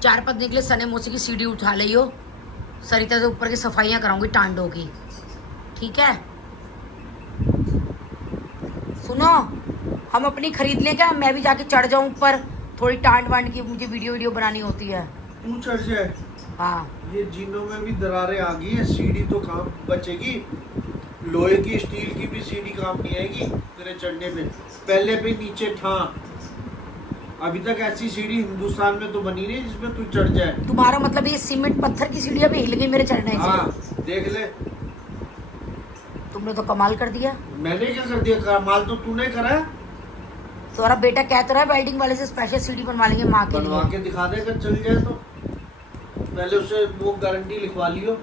4 पदने के लिए सने मौसी की सीढ़ी उठा लियो। सरिता से ऊपर की सफाइयाँ कराऊंगी टांडों की, ठीक है। सुनो, हम अपनी खरीद लें क्या? मैं भी जाके चढ़ जाऊं ऊपर, थोड़ी टांड वांड की मुझे वीडियो बनानी होती है। तू चढ़ जाए। हाँ, ये जीनों में भी दरारें आ गई है, सीढ़ी तो काम बचेगी, लोहे की स्टील की भी सीढ़ी काम नहीं आएगी तेरे चढ़ने पे। पहले पे नीचे ठा, अभी तक ऐसी सीढ़ी हिंदुस्तान में तो बनी नहीं जिसमें तू चढ़ जाए। तुम्हारा मतलब ये सीमेंट पत्थर की सीढ़ियां भी हिल गई मेरे चढ़ने से? हाँ देख ले। तुमने तो कमाल कर दिया। मैंने क्या कर दिया? कमाल तो तूने करा है। तुम्हारा बेटा कह तो रहा है वेल्डिंग वाले से स्पेशल सीढ़ी बनवा लेंगे माँ के बनवा लिए। के दिखा दे अगर चल जाए तो। पहले उसे वो गारंटी लिखवा लियो।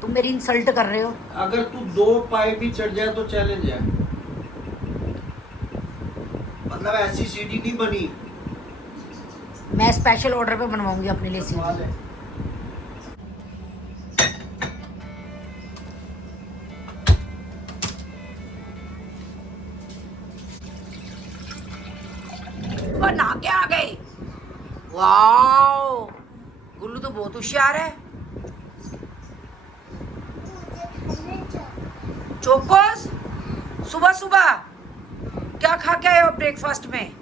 तुम मेरी इंसल्ट कर रहे हो। अगर तू 2 पाए भी चढ़ जाए तो चैलेंज है। मतलब ऐसी सीढ़ी नहीं बनी। मैं स्पेशल ऑर्डर पे बनवाऊंगी अपने लिए सीढ़ी। नहा के आ गए। वाओ, गुल्लू तो बहुत होशियार है। चोकोस, सुबह सुबह क्या खा के आए हो ब्रेकफास्ट में?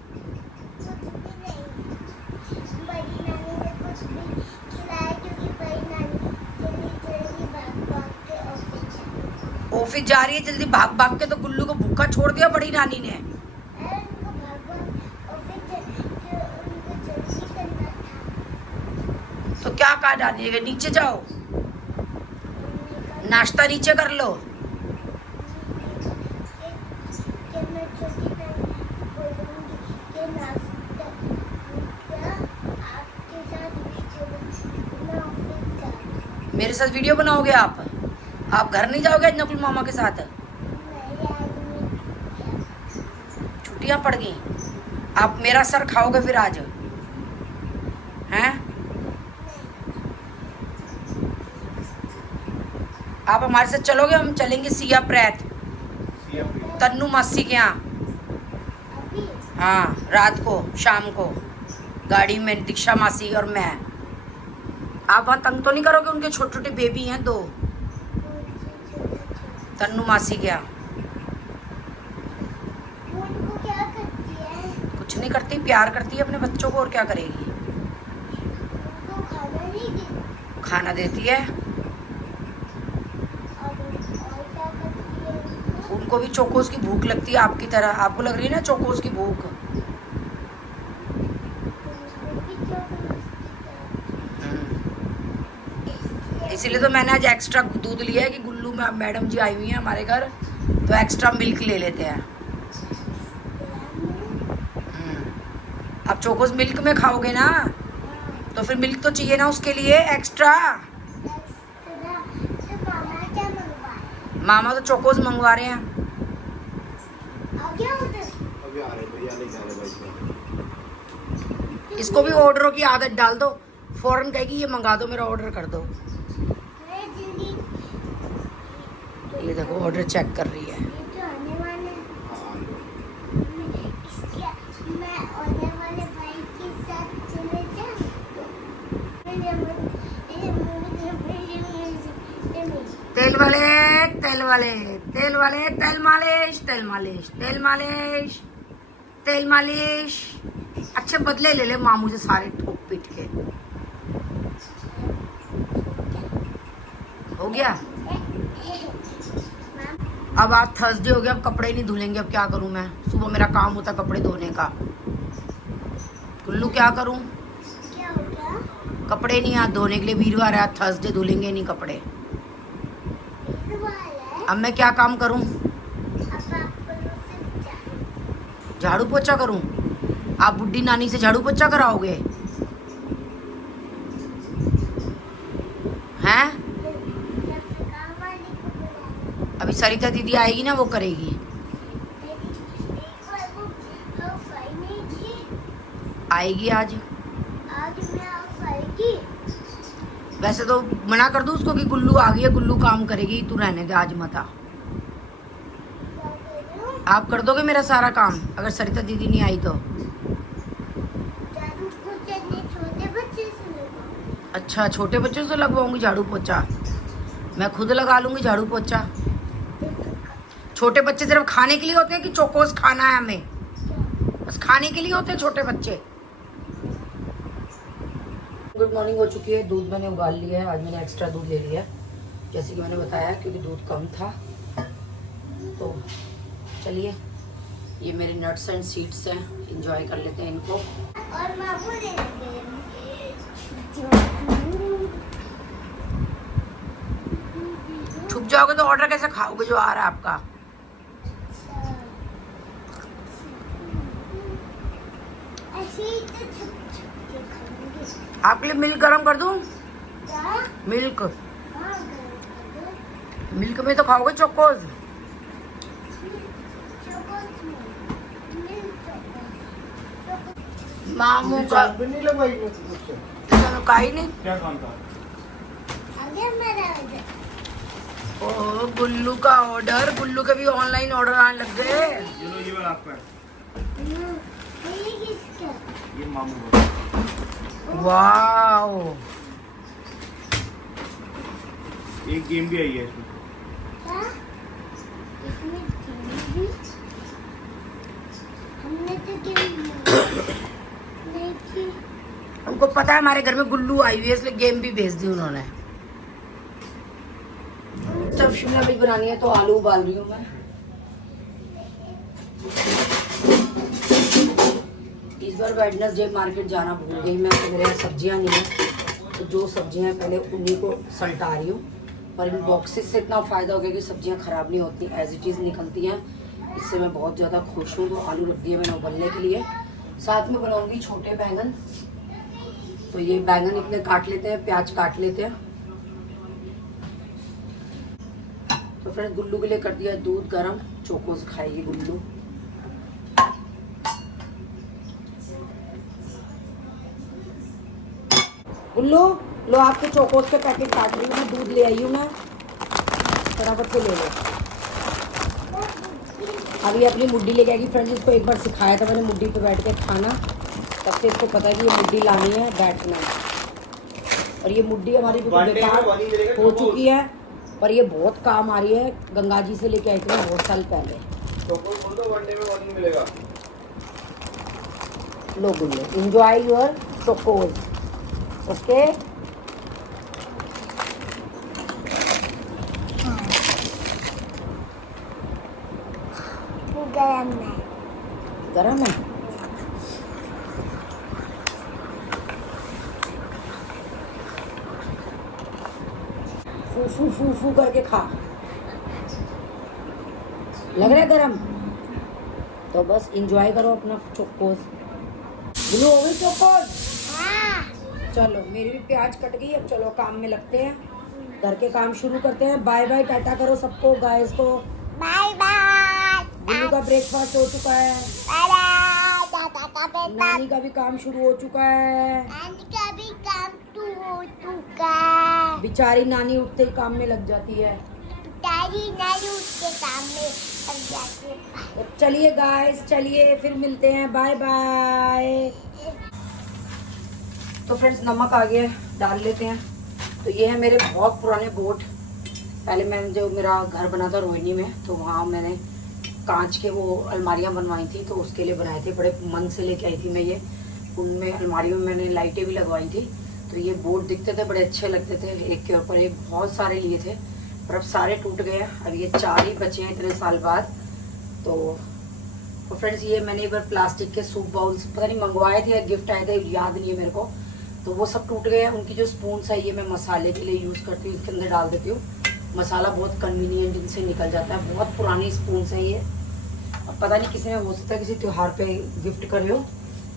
ऑफिस जा रही है जल्दी भाग भाग के, तो गुल्लू को भूखा छोड़ दिया बड़ी नानी ने। तो क्या कहा नानी ने? नीचे जाओ, नाश्ता नीचे कर लो। मेरे साथ वीडियो बनाओगे आप? आप घर नहीं जाओगे नकुल मामा के साथ? छुट्टियां पड़ गई, आप मेरा सर खाओगे फिर आज, हैं? आप हमारे साथ चलोगे? हम चलेंगे सिया प्रेत, तन्नू मासी के यहाँ। हाँ, रात को शाम को गाड़ी में दीक्षा मासी और मैं। आप वहाँ तंग तो नहीं करोगे? उनके छोटे छोटे बेबी हैं 2, तन्नू मासी के यहाँ। कुछ नहीं करती, प्यार करती है अपने बच्चों को, और क्या करेगी? खाना देती है। उनको भी चोकोस की भूख लगती है आपकी तरह। आपको लग रही है ना चोकोस की भूख? इसीलिए तो मैंने आज एक्स्ट्रा दूध लिया है कि गुल्लू मैडम जी आई हुई हैं हमारे घर, तो एक्स्ट्रा मिल्क ले लेते हैं। अब चोकोस मिल्क में खाओगे ना, तो फिर मिल्क तो चाहिए ना उसके लिए एक्स्ट्रा। मामा तो चोकोस मंगवा रहे हैं। इसको भी ऑर्डरों की आदत डाल दो, फौरन कहेगी ये मंगा दो, मेरा ऑर्डर कर दो। ये देखो ऑर्डर चेक कर रही है। तेल वाले, तेल वाले, तेल वाले, तेल मालिश, तेल मालिश, तेल मालिश, तेल मालिश। अच्छे बदले ले ले मामू से सारे ठोक पीट के। हो गया? अब आज थर्सडे हो गया, अब कपड़े नहीं धुलेंगे। अब क्या करूं मैं? सुबह मेरा काम होता कपड़े धोने का। गुल्लू क्या करूं? कपड़े नहीं आज धोने के लिए, वीरवार है, थर्सडे धुलेंगे नहीं कपड़े। अब मैं क्या काम करूं? झाड़ू पोछा करूं? आप बुड्ढी नानी से झाड़ू पोछा कराओगे? हैं? अभी सरिता दीदी आएगी ना, वो करेगी। आएगी आज। वैसे तो मना कर दूं उसको कि गुल्लू आ गई है, गुल्लू काम करेगी, तू रहने दे, आज मत आ। आप कर दोगे मेरा सारा काम अगर सरिता दीदी नहीं आई तो? अच्छा, छोटे बच्चों से लगवाऊंगी झाड़ू पोछा? मैं खुद लगा लूंगी झाड़ू पोछा। छोटे बच्चे सिर्फ खाने के लिए होते हैं कि चोकोस खाना है हमें? बस खाने के लिए होते हैं छोटे बच्चे। गुड मॉर्निंग हो चुकी है। दूध मैंने उबाल लिया है। आज मैंने एक्स्ट्रा दूध ले लिया जैसे कि मैंने बताया, क्योंकि दूध कम था। तो चलिए, ये मेरे नट्स एंड सीड्स हैं, इंजॉय कर लेते हैं इनको। और मामू ले लेंगे। छुप जाओगे तो ऑर्डर कैसे खाओगे जो आ रहा है आपका? ऐसे ही तो छुप छुप के खाएंगे। आपके लिए मिल्क गरम कर दूं? क्या? मिल्क हाँ, गरम कर दो। मिल्क में तो खाओगे चोकोस? चॉकलेट में, मिल्क चॉकलेट। मामू मुझे का चाट भी नहीं लगवाई मुझसे। तो का ही नहीं। क्या काम था? आगे मेरा आगे। ओ गुल्लू का ऑर्डर, गुल्लू के भी ऑनलाइन ऑर्डर आने लग गए। ये लो, ये वाला आपका है। ये किसका? ये मामू का। वाओ, एक गेम भी आई है इसमें। क्या? इसमें गेम भी? हमने तो गेम नहीं की। उनको पता है हमारे घर में गुल्लू आई हुई है, इसलिए गेम भी भेज दी उन्होंने। स्टफ शिमला मिर्च बनानी है तो आलू उबाल रही हूँ मैं। इस बार वेडनेसडे मार्केट जाना भूल गई मैं, तो मेरे यहाँ सब्जियाँ नहीं है, तो जो सब्जियाँ हैं पहले उन्हीं को सल्टा रही हूँ। पर इन बॉक्सेस से इतना फ़ायदा हो गया कि सब्जियाँ ख़राब नहीं होती, एज इट इज़ निकलती हैं। इससे मैं बहुत ज़्यादा खुश हूँ। तो आलू रख दिए मैंने उबलने के लिए। साथ में बनाऊँगी छोटे बैंगन। तो ये बैंगन इतने काट लेते हैं, प्याज काट लेते हैं। तो फ्रेंड्स, गुल्लू के लिए कर दिया दूध गरम, चोकोस खाएगी गुल्लू। गुल्लू लो, आपके चोकोस के पैकेट काट रही हूँ मैं, दूध ले आई हूँ मैं, फटाफट से ले लो। अभी अपनी मुड्डी लेके आएगी। फ्रेंड्स, इसको एक बार सिखाया था मैंने मुड्डी पे बैठ के खाना, तब से इसको पता है कि ये मुड्डी लानी है, बैठना है। और ये मुड्डी हमारी बिल्कुल बेकार हो चुकी है, पर ये बहुत काम आ रही है। गंगा जी से लेके आई थी मैं बहुत साल पहले। चोकोस बोल दो, वन डे में वार्निंग मिलेगा। लो गुल्लू, एंजॉय योर चोकोस। ओके, गरम है। गरम है। फू फू फू फू करके खा। लग रहा है गरम? तो बस एंजॉय करो अपना चोकोस। गुल्लू हो गई चोकोस? हाँ। चलो, मेरी भी प्याज कट गई। अब चलो काम में लगते हैं, घर के काम शुरू करते हैं। बाय बाय, टाटा करो सबको, गाइस को। Bye bye. गुल्लू का ब्रेकफास्ट हो चुका है, बाय बाय। टाटा बेटा। नानी का भी काम शुरू हो चुका है। नानी का भी काम तो हो चुका है। बेचारी नानी उठते ही काम में लग जाती है। पिताजी नहीं उसके काम में लग जाते हैं। तो चलिए गाइस, चलिए फिर मिलते हैं, बाय बाय। तो फ्रेंड्स, नमक आ गया है, डाल लेते हैं। तो ये है मेरे बहुत पुराने बोट। पहले मैंने जो मेरा घर बना था रोहिणी में, तो वहाँ मैंने कांच के वो अलमारियाँ बनवाई थी, तो उसके लिए बनाए थे। बड़े मन से लेके आई थी मैं ये। उनमें अलमारियों में मैंने लाइटें भी लगवाई थी। तो ये बोट दिखते थे, बड़े अच्छे लगते थे, एक के ऊपर एक बहुत सारे लिए थे, पर अब सारे टूट गए हैं। अब ये 4 ही बचे हैं इतने साल बाद। तो फ्रेंड्स, ये मैंने एक बार प्लास्टिक के सूप बाउल्स पता नहीं मंगवाए थे या गिफ्ट आए थे, याद नहीं है मेरे को। तो वो सब टूट गए हैं। उनकी जो स्पून्स है ये मैं मसाले के लिए यूज़ करती हूँ, इसके अंदर डाल देती हूँ। मसाला बहुत कन्वीनियंट इनसे निकल जाता है। बहुत पुरानी स्पून्स हैं ये। अब पता नहीं किसी ने, हो सकता है किसी त्यौहार पे गिफ्ट कर हो,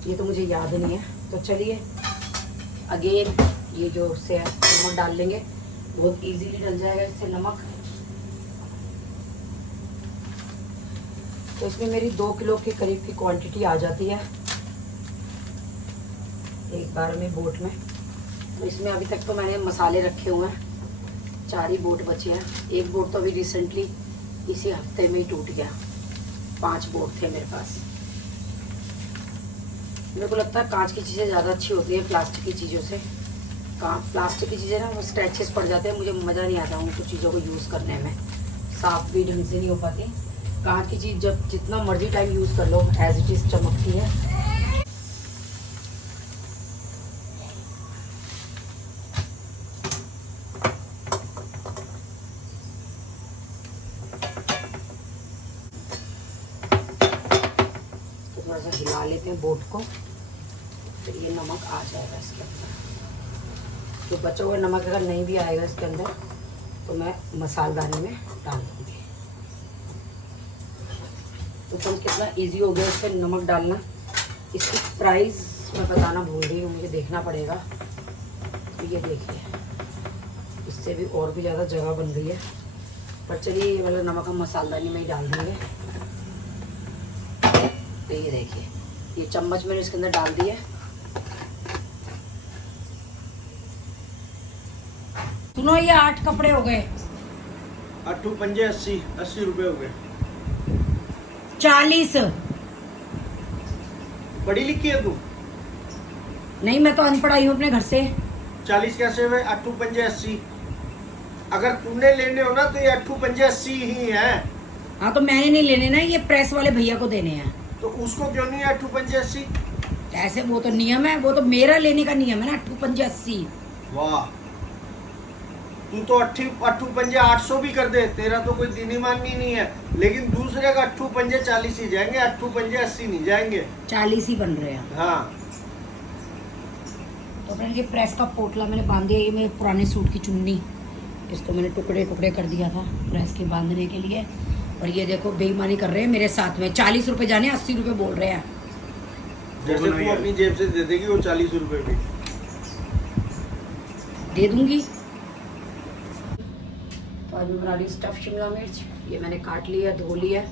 ये तो मुझे याद नहीं है। तो चलिए अगेन ये जो उससे है नमक डाल लेंगे, बहुत इजीली डल जाएगा इससे नमक। तो इसमें मेरी 2 किलो के करीब की क्वांटिटी आ जाती है एक बार में बोट में। तो इसमें अभी तक तो मैंने मसाले रखे हुए हैं, 4 ही बोट बचे हैं। एक बोट तो अभी रिसेंटली इसी हफ्ते में ही टूट गया। 5 बोट थे मेरे पास। मेरे को लगता है कांच की चीज़ें ज़्यादा अच्छी होती है प्लास्टिक की चीज़ों से। प्लास्टिक की चीज़ें ना वो स्क्रैचेस पड़ जाते हैं, मुझे मज़ा नहीं आता उन कुछ चीज़ों को यूज़ करने में, साफ भी ढंग से नहीं हो पाती। कांच की चीज़ जब जितना मर्जी टाइम यूज़ कर लो एज इट इज़ चमकती है। तो थोड़ा सा हिला लेते हैं बोट को, फिर ये नमक आ जाएगा इसके अंदर। तो बचा हुआ नमक अगर नहीं भी आएगा इसके अंदर तो मैं मसालदानी में डाल दूँगी। तो फ्रेंड्स कितना इजी हो गया इसमें नमक डालना। इसकी प्राइस मैं बताना भूल रही हूँ, मुझे देखना पड़ेगा। तो ये देखिए, इससे भी और भी ज़्यादा जगह बन गई है, पर चलिए ये वाला नमक हम मसालदानी में ही डाल देंगे। तो ये देखिए, ये चम्मच मैंने इसके अंदर डाल दिया। सुनो, ये 8 कपड़े हो गए। 8 पंजे 80 रुपए हो गए। 40। पढ़ी लिखी है तू? नहीं, मैं तो अनपढ़ आई हूँ अपने घर से। 40 कैसे हुए? 8 पंजे 80। अगर तूने लेने हो ना तो ये 8 पंजे 80 ही है। हाँ, तो मैंने नहीं लेने ना, ये प्रेस वाले भैया को देने हैं। तो उसको क्यों नहीं है 8 पंजे 80? ऐसे वो तो नियम है, वो तो मेरा लेने का नियम है ना, 8 पंजे 80। वाह, तू तो 8 पंजे 800 भी कर दे, तेरा तो कोई दीनी माननी नहीं है। लेकिन दूसरे का 8 पंजे 40 ही जाएंगे, 8 पंजे 80 नहीं जाएंगे। 40 ही बन रहे हैं। हाँ, तो फ्रेंड ये प्रेस का पोटला मैंने बांध दिया। ये मेरे पुराने सूट की चुन्नी, इसको मैंने टुकड़े टुकड़े कर दिया था प्रेस के बांधने के लिए। और ये देखो बेईमानी कर रहे हैं मेरे साथ में, 40 रुपए जाने 80 रुपए बोल रहे हैं। जैसे तू अपनी जेब से दे देगी वो 40 रुपए भी दे दूंगी। तो आज मैं बना रही स्टफ शिमला मिर्च। ये मैंने काट लिया, धो लिया,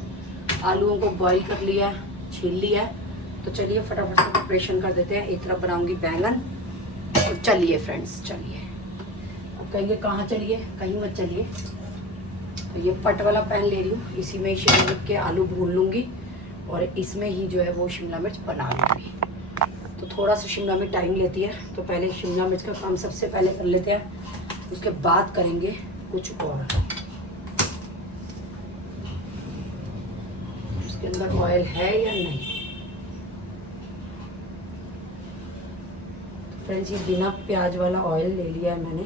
आलूओं को बॉईल कर लिया, छील लिया। तो चलिए फटाफट से प्रिपरेशन कर देते हैं। एक तरफ बनाऊंगी बैंगन। तो चलिए फ्रेंड्स, चलिए। अब कहेंगे कहाँ चलिए, कहीं मत चलिए। तो ये पट वाला पैन ले रही हूँ, इसी में शिमला मिर्च के आलू भून लूँगी और इसमें ही जो है वो शिमला मिर्च बना लूँगी। तो थोड़ा सा शिमला मिर्च टाइम लेती है, तो पहले शिमला मिर्च का काम सबसे पहले कर लेते हैं, उसके बाद करेंगे कुछ और। उसके अंदर ऑयल है या नहीं। फ्रेंड्स ये बिना प्याज वाला ऑयल ले लिया है मैंने।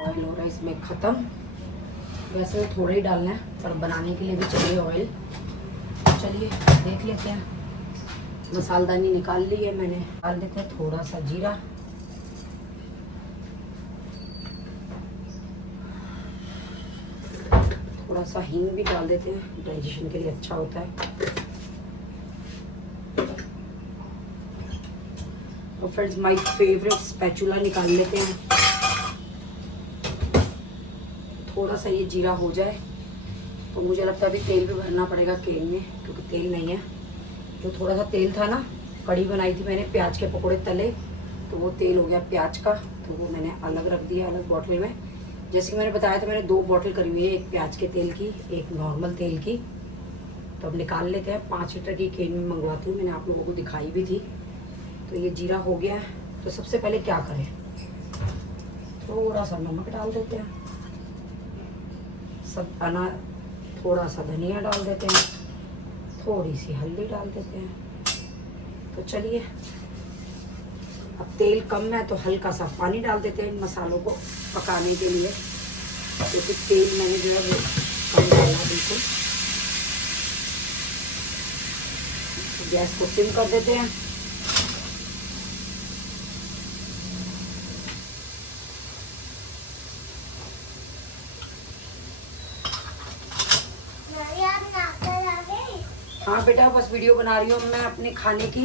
ऑयल हो रहा है इसमें ख़त्म। वैसे तो थोड़ा ही डालना है, पर बनाने के लिए भी चाहिए ऑयल। चलिए देख लेते हैं। मसालदानी निकाल ली है मैंने, डाल देते हैं थोड़ा सा जीरा, थोड़ा सा हींग भी डाल देते हैं, डाइजेशन के लिए अच्छा होता है। और फ्रेंड्स माय फेवरेट स्पैचुला निकाल लेते हैं। थोड़ा सा ये जीरा हो जाए तो मुझे लगता है अभी तेल भी भरना पड़ेगा केन में, क्योंकि तेल नहीं है। जो थोड़ा सा तेल था ना, कड़ी बनाई थी मैंने, प्याज के पकोड़े तले, तो वो तेल हो गया प्याज का, तो वो मैंने अलग रख दिया, अलग बॉटल में। जैसे कि मैंने बताया था, मैंने 2 बॉटल करी हुई है, एक प्याज के तेल की, एक नॉर्मल तेल की। तो अब निकाल लेते हैं। 5 लीटर की केन में मंगवाती हूँ, मैंने आप लोगों को दिखाई भी थी। तो ये जीरा हो गया है। तो सबसे पहले क्या करें, थोड़ा सा नमक डाल देते हैं, सब थोड़ा सा धनिया डाल देते हैं, थोड़ी सी हल्दी डाल देते हैं। तो चलिए, अब तेल कम है तो हल्का सा पानी डाल देते हैं मसालों को पकाने के लिए, क्योंकि तेल मैंने जो है वो कम डाला बिल्कुल। गैस को सिम कर देते हैं। हाँ बेटा, बस वीडियो बना रही हूँ मैं अपने खाने की।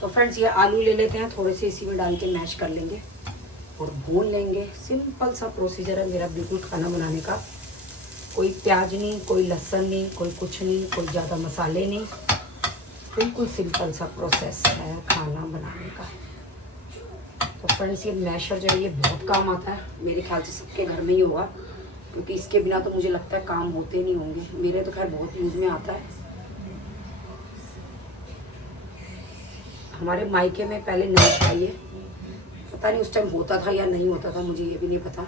तो फ्रेंड्स ये आलू ले लेते हैं, थोड़े से इसी में डाल के मैश कर लेंगे और भून लेंगे। सिंपल सा प्रोसीजर है मेरा बिल्कुल खाना बनाने का। कोई प्याज नहीं, कोई लहसुन नहीं, कोई कुछ नहीं, कोई ज़्यादा मसाले नहीं, बिल्कुल सिंपल सा प्रोसेस है खाना बनाने का। तो फ्रेंड्स ये मैशर जो है ये बहुत काम आता है, मेरे ख्याल से सबके घर में ही होगा, क्योंकि इसके बिना तो मुझे लगता है काम होते नहीं होंगे। मेरे तो खैर बहुत यूज़ में आता है। हमारे मायके में पहले नहीं था ये, पता नहीं उस टाइम होता था या नहीं होता था, मुझे ये भी नहीं पता।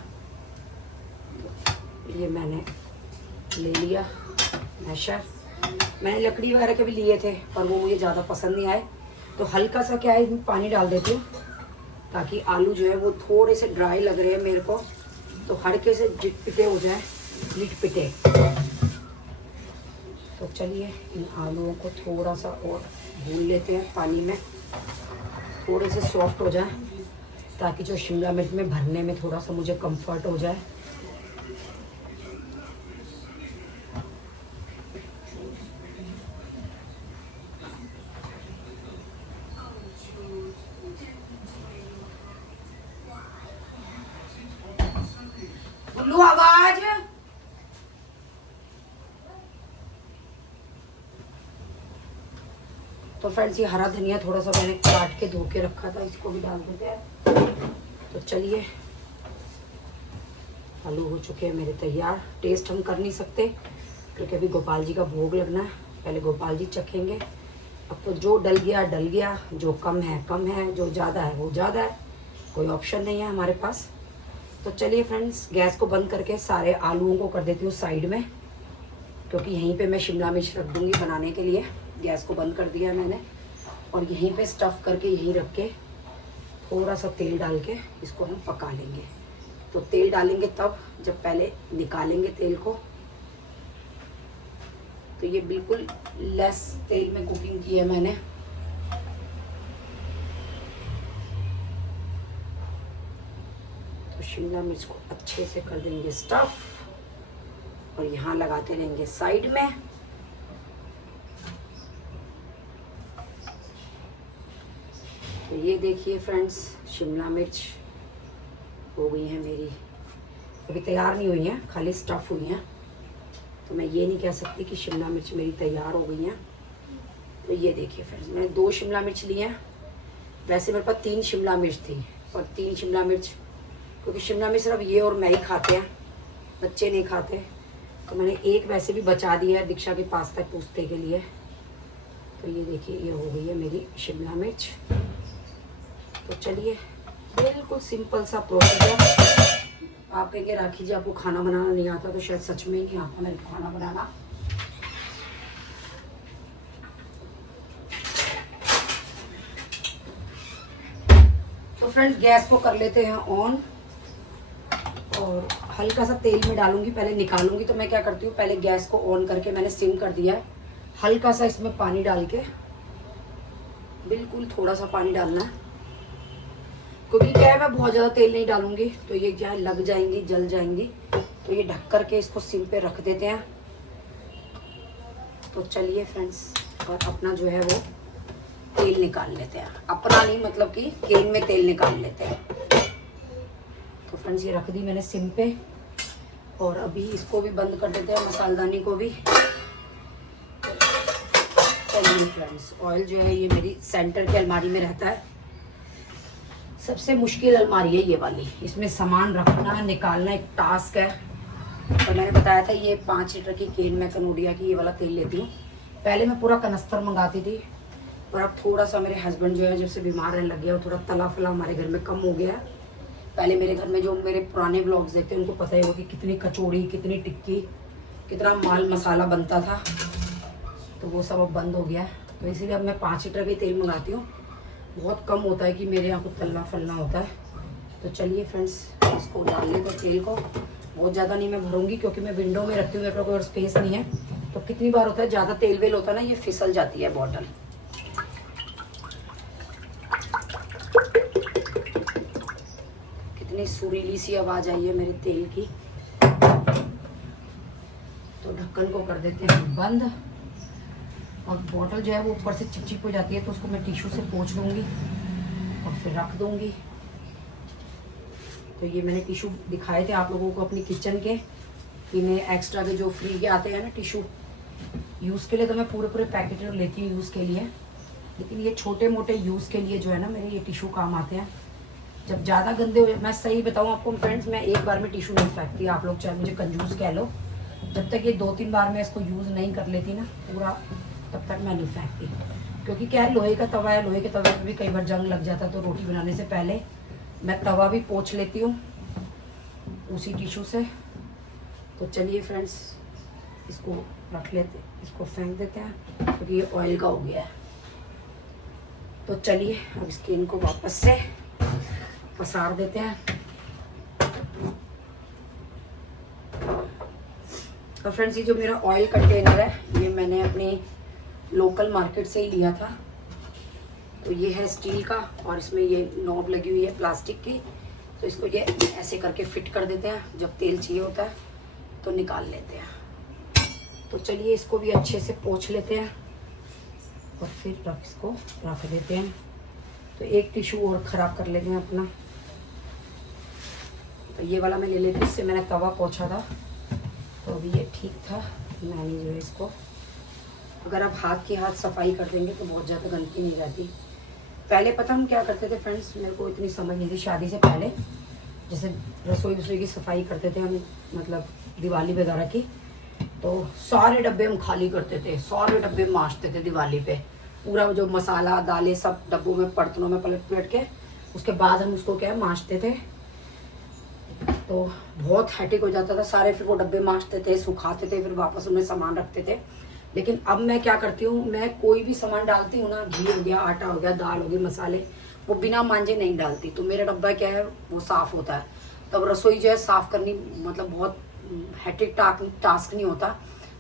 ये मैंने ले लिया मैशर। मैंने लकड़ी वगैरह के भी लिए थे पर वो मुझे ज़्यादा पसंद नहीं आए, तो हल्का सा क्या है इसमें पानी डाल देती हूँ ताकि आलू जो है वो थोड़े से ड्राई लग रहे हैं मेरे को, तो हल्के से जिटपिटे हो जाए, लिटपिटे। तो चलिए इन आलूओं को थोड़ा सा और भून लेते हैं पानी में, थोड़े से सॉफ्ट हो जाए ताकि जो शिमला मिर्च में भरने में थोड़ा सा मुझे कंफर्ट हो जाए। बुल्लू आवाज। तो फ्रेंड्स ये हरा धनिया थोड़ा सा मैंने काट के धो के रखा था, इसको भी डाल देते हैं। तो चलिए आलू हो चुके हैं मेरे तैयार। टेस्ट हम कर नहीं सकते क्योंकि अभी गोपाल जी का भोग लगना है, पहले गोपाल जी चखेंगे। अब तो जो डल गया, जो कम है, जो ज़्यादा है वो ज़्यादा है, कोई ऑप्शन नहीं है हमारे पास। तो चलिए फ्रेंड्स गैस को बंद करके सारे आलूओं को कर देती हूँ साइड में, क्योंकि यहीं पे मैं शिमला मिर्च रख दूँगी बनाने के लिए। गैस को बंद कर दिया है मैंने और यहीं पे स्टफ़ करके यहीं रख के थोड़ा सा तेल डाल के इसको हम पका लेंगे। तो तेल डालेंगे तब जब पहले निकालेंगे तेल को। तो ये बिल्कुल लेस तेल में कुकिंग की है मैंने। तो शिमला मिर्च को अच्छे से कर देंगे स्टफ़ और यहाँ लगाते रहेंगे साइड में। तो ये देखिए फ्रेंड्स शिमला मिर्च हो गई है मेरी, अभी तैयार नहीं हुई हैं, खाली स्टफ़ हुई हैं। तो मैं ये नहीं कह सकती कि शिमला मिर्च मेरी तैयार हो गई हैं। तो ये देखिए फ्रेंड्स मैंने 2 शिमला मिर्च ली हैं। वैसे मेरे पास 3 शिमला मिर्च थी और 3 शिमला मिर्च, क्योंकि शिमला मिर्च सिर्फ ये और मैं ही खाते हैं, बच्चे नहीं खाते, तो मैंने एक वैसे भी बचा दिया है दीक्षा के पास तक पूछते के लिए। तो ये देखिए ये हो गई है मेरी शिमला मिर्च। तो चलिए बिल्कुल सिंपल सा प्रोसीजर। आप कहेंगे राखी जी आपको खाना बनाना नहीं आता, तो शायद सच में ही नहीं आता मेरे को खाना बनाना। तो फ्रेंड्स गैस को कर लेते हैं ऑन और हल्का सा तेल में डालूंगी, पहले निकालूंगी। तो मैं क्या करती हूँ पहले गैस को ऑन करके मैंने सिम कर दिया है, हल्का सा इसमें पानी डाल के, बिल्कुल थोड़ा सा पानी डालना है, क्योंकि क्या है मैं बहुत ज़्यादा तेल नहीं डालूंगी तो ये क्या है लग जाएंगी, जल जाएंगी। तो ये ढक करके इसको सिम पे रख देते हैं। तो चलिए फ्रेंड्स और अपना जो है वो तेल निकाल लेते हैं, अपना नहीं मतलब कि केन में तेल निकाल लेते हैं। तो फ्रेंड्स ये रख दी मैंने सिम पे और अभी इसको भी बंद कर देते हैं, मसालदानी को भी। चलिए फ्रेंड्स ऑयल जो है ये मेरी सेंटर की अलमारी में रहता है, सबसे मुश्किल अलमारी है ये वाली, इसमें सामान रखना निकालना एक टास्क है। तो मैंने बताया था ये 5 लीटर की केन मैं कनोडिया की ये वाला तेल लेती हूँ। पहले मैं पूरा कनस्तर मंगाती थी पर अब थोड़ा सा मेरे हस्बैंड जो है जब से बीमार रहने लग गया, थोड़ा तला फला हमारे घर में कम हो गया है। पहले मेरे घर में जो मेरे पुराने व्लॉग्स देखते हैं उनको पता ही होगा कि कितनी कचौड़ी, कितनी टिक्की, कितना माल मसाला बनता था, तो वो सब अब बंद हो गया है। तो इसीलिए अब मैं 5 लीटर की तेल मंगाती हूँ, बहुत कम होता है कि मेरे यहाँ को तलना फलना होता है। तो चलिए फ्रेंड्स इसको डाल लेते हैं तेल को, बहुत ज़्यादा नहीं मैं भरूंगी क्योंकि मैं विंडो में रखती हूँ, मेरे पास कोई और स्पेस नहीं है। तो कितनी बार होता है ज़्यादा तेल वेल होता है ना ये फिसल जाती है बॉटल। कितनी सुरीली सी आवाज़ आई है मेरे तेल की। तो ढक्कन को कर देते हैं बंद और बॉटल जो है वो ऊपर से चिपचिप हो जाती है, तो उसको मैं टिश्यू से पोंछ लूँगी और फिर रख दूँगी। तो ये मैंने टिश्यू दिखाए थे आप लोगों को अपनी किचन के, कि मैं एक्स्ट्रा के जो फ्री के आते हैं ना टिश्यू यूज़ के लिए, तो मैं पूरे पैकेट लेती हूँ यूज़ के लिए। लेकिन ये छोटे मोटे यूज़ के लिए जो है ना मेरे ये टिश्यू काम आते हैं। जब ज़्यादा गंदे हो, मैं सही बताऊँ आपको फ्रेंड्स, मैं एक बार में टिश्यू नहीं फेंकती, आप लोग चाहे मुझे कंजूस कह लो। जब तक ये 2-3 बार मैं इसको यूज़ नहीं कर लेती ना, पूरा तब तक मैं नहीं फेंकती, क्योंकि क्या है लोहे का तवा है, लोहे के तवे पे भी कई बार जंग लग जाता है, तो रोटी बनाने से पहले मैं तवा भी पोंछ लेती हूँ उसी टिश्यू से। तो चलिए फ्रेंड्स, इसको रख लेते, इसको फेंक देते हैं क्योंकि ये ऑयल का हो गया है। तो चलिए अब इसके इनको वापस से पसार देते हैं। और फ्रेंड्स, ये जो मेरा ऑयल कंटेनर है ये मैंने अपनी लोकल मार्केट से ही लिया था। तो ये है स्टील का और इसमें ये नॉब लगी हुई है प्लास्टिक की। तो इसको ये ऐसे करके फिट कर देते हैं, जब तेल चाहिए होता है तो निकाल लेते हैं। तो चलिए इसको भी अच्छे से पोंछ लेते हैं और फिर इसको रख देते हैं। तो एक टिश्यू और ख़राब कर लेते हैं अपना। तो ये वाला मैं ले लेती हूँ, इससे मैंने तवा पोंछा था तो अभी ये ठीक था। मैंने जो है इसको, अगर आप हाथ की हाथ सफाई कर देंगे तो बहुत ज़्यादा गंदगी नहीं रहती। पहले पता हम क्या करते थे फ्रेंड्स, मेरे को इतनी समझ नहीं थी शादी से पहले, जैसे रसोई की सफाई करते थे हम, मतलब दिवाली वगैरह की, तो सारे डब्बे हम खाली करते थे, सारे डब्बे मांजते थे दिवाली पे, पूरा जो मसाला दालें सब डब्बों में बर्तनों में पलट के उसके बाद हम उसको क्या मांजते थे। तो बहुत हैटिक हो जाता था सारे, फिर वो डब्बे मांजते थे, सुखाते थे, फिर वापस उनमें सामान रखते थे। लेकिन अब मैं क्या करती हूँ, मैं कोई भी सामान डालती हूँ ना, घी हो गया, आटा हो गया, दाल हो गई, मसाले, वो बिना मांजे नहीं डालती। तो मेरा डब्बा क्या है वो साफ़ होता है। तब रसोई जो है साफ़ करनी मतलब बहुत हैटिक टास्क नहीं होता,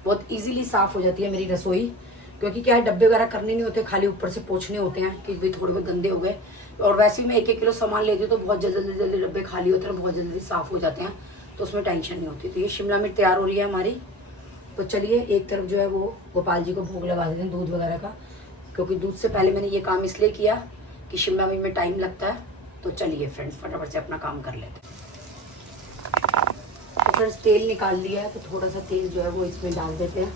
बहुत इजीली साफ़ हो जाती है मेरी रसोई। क्योंकि क्या है डब्बे वगैरह करने नहीं होते, खाली ऊपर से पोंछने होते हैं कि भी थोड़े बहुत गंदे हो गए। और वैसे ही मैं 1-1 किलो सामान लेती हूँ तो बहुत जल्दी डब्बे खाली होते हैं, बहुत जल्दी साफ़ हो जाते हैं, तो उसमें टेंशन नहीं होती। तो ये शिमला मिर्च तैयार हो रही है हमारी। तो चलिए एक तरफ जो है वो गोपाल जी को भोग लगा देते हैं दूध वगैरह का, क्योंकि दूध से पहले मैंने ये काम इसलिए किया कि शिमला मिर्च में टाइम लगता है। तो चलिए फ्रेंड्स फटाफट से अपना काम कर लेते हैं। तो फ्रेंड्स तेल निकाल लिया है, तो थोड़ा सा तेल जो है वो इसमें डाल देते हैं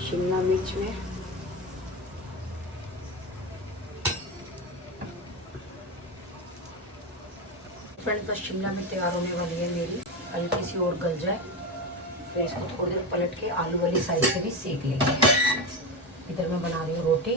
शिमला मिर्च में। फ्रेंड्स बस शिमला मिर्च तैयार होने वाली है मेरी, हल्की सी और गल जाए फिर इसको थोड़ी देर पलट के आलू वाली साइड से भी सेक लेंगे। इधर मैं बना रही हूँ रोटी।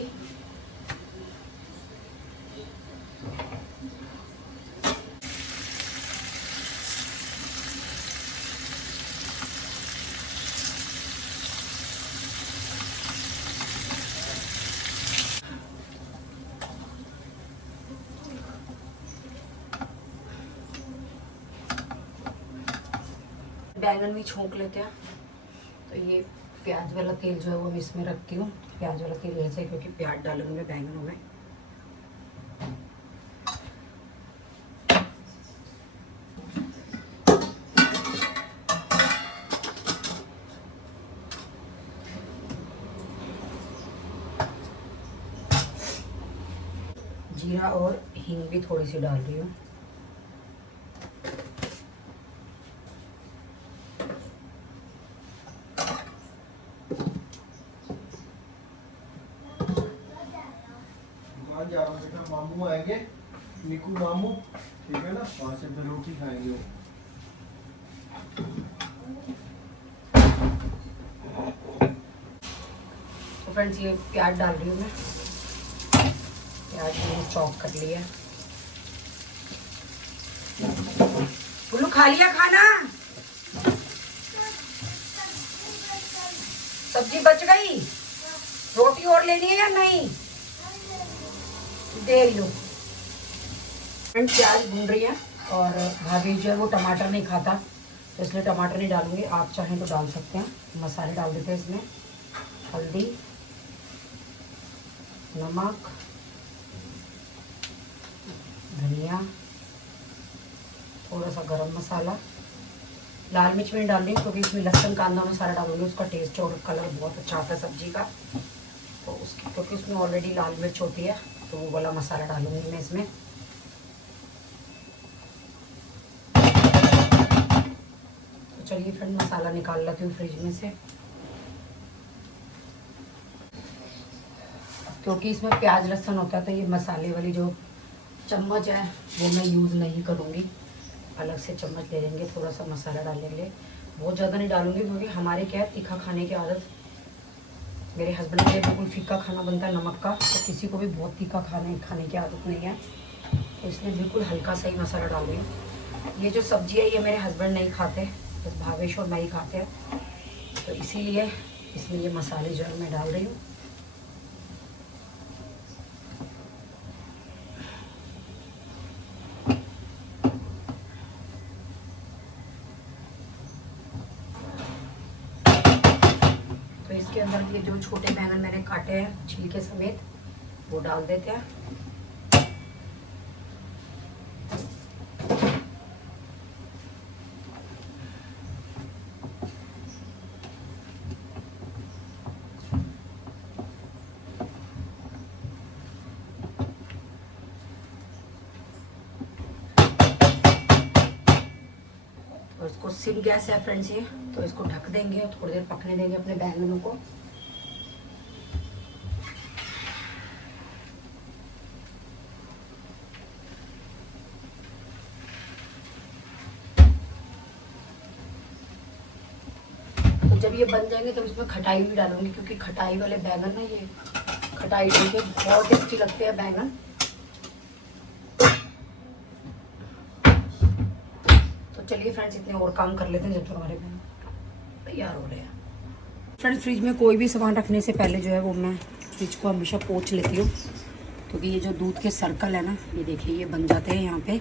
बैंगन भी छोंक लेते हैं। तो ये प्याज वाला तेल जो है वो मैं इसमें रखती हूँ, प्याज वाला तेल ऐसे क्योंकि प्याज डालूंगी मैं बैंगनों में। जीरा और हींग भी थोड़ी सी डाल रही हूँ। जा रहा हूँ बेटा, मामू आएंगे, निकू मामू, ठीक है ना, वहाँ से फिर रोटी खाएंगे वो। तो फ्रेंड्स ये प्याज डाल रही हूँ मैं, प्याज मैंने चॉप कर लिया। बुल्लू खा लिया खाना? सब्जी बच गई, रोटी और लेनी है या नहीं? दे रही हूँ। फ्रेंड्स प्याज भून रही है और भाभी जो है वो टमाटर नहीं खाता, तो इसलिए टमाटर नहीं डालूंगी। आप चाहें तो डाल सकते हैं। मसाले डाल देते हैं इसमें, हल्दी, नमक, धनिया, थोड़ा सा गरम मसाला, लाल मिर्च में डाल दी क्योंकि इसमें लहसुन कांदा में सारा डालूंगी, उसका टेस्ट और कलर बहुत अच्छा आता है सब्जी का। तो उसकी क्योंकि उसमें ऑलरेडी लाल मिर्च होती है तो वो वाला मसाला डालूंगी मैं इसमें। तो चलिए फ्रेंड मसाला निकाल लेती हूँ फ्रिज में से, क्योंकि इसमें प्याज लहसुन होता है तो ये मसाले वाली जो चम्मच है वो मैं यूज़ नहीं करूँगी, अलग से चम्मच ले लेंगे, थोड़ा सा मसाला डाल लेंगे। बहुत ज़्यादा नहीं डालूंगी क्योंकि हमारे क्या है तीखा खाने की आदत मेरे हस्बैंड के लिए बिल्कुल फीका खाना बनता है नमक का, तो किसी को भी बहुत तीखा खाने की आदत नहीं है, तो इसलिए बिल्कुल हल्का सा ही मसाला डाल रही हूँ। ये जो सब्जी है ये मेरे हस्बैंड नहीं खाते, बस भावेश और मैं ही खाते हैं, तो इसीलिए इसमें ये मसाले जो है मैं डाल रही हूँ। तो इसके अंदर ये जो छोटे बैंगन मैंने काटे हैं छिलके समेत वो डाल देते हैं। और इसको सिम गैस है फ्रेंड्स ये, तो इसको ढक देंगे और थोड़ी देर पकने देंगे अपने बैंगनों को। तो जब ये बन जाएंगे तो इसमें खटाई भी डालूंगी, क्योंकि खटाई वाले बैंगन ना ये खटाई डाल के बहुत टेस्टी लगते हैं बैंगन। तो चलिए फ्रेंड्स इतने और काम कर लेते हैं जब तक हमारे बैंगन तैयार हो रहे हैं। फ्रेंड्स फ्रिज में कोई भी सामान रखने से पहले जो है वो मैं फ्रिज को हमेशा पोंछ लेती हूँ, क्योंकि ये जो दूध के सर्कल है ना, ये देखिए ये बन जाते हैं यहाँ पे।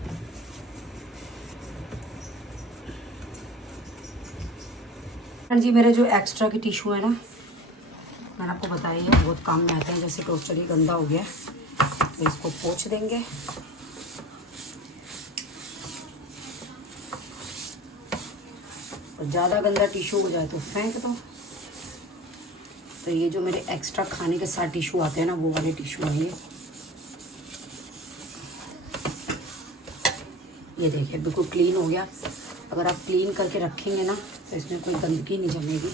फ्रेंड्स ये मेरे जो एक्स्ट्रा के टिश्यू है ना, मैंने आपको बताया ये बहुत काम में आते हैं, जैसे टोस्टर ही गंदा हो गया तो इसको पोंछ देंगे। और ज़्यादा गंदा टिश्यू हो जाए तो फेंक दो। तो ये जो मेरे एक्स्ट्रा खाने के साथ टिश्यू आते हैं ना, वो वाले टिश्यू हैं ये देखिए बिल्कुल क्लीन हो गया। अगर आप क्लीन करके रखेंगे ना तो इसमें कोई गंदगी नहीं जमेगी।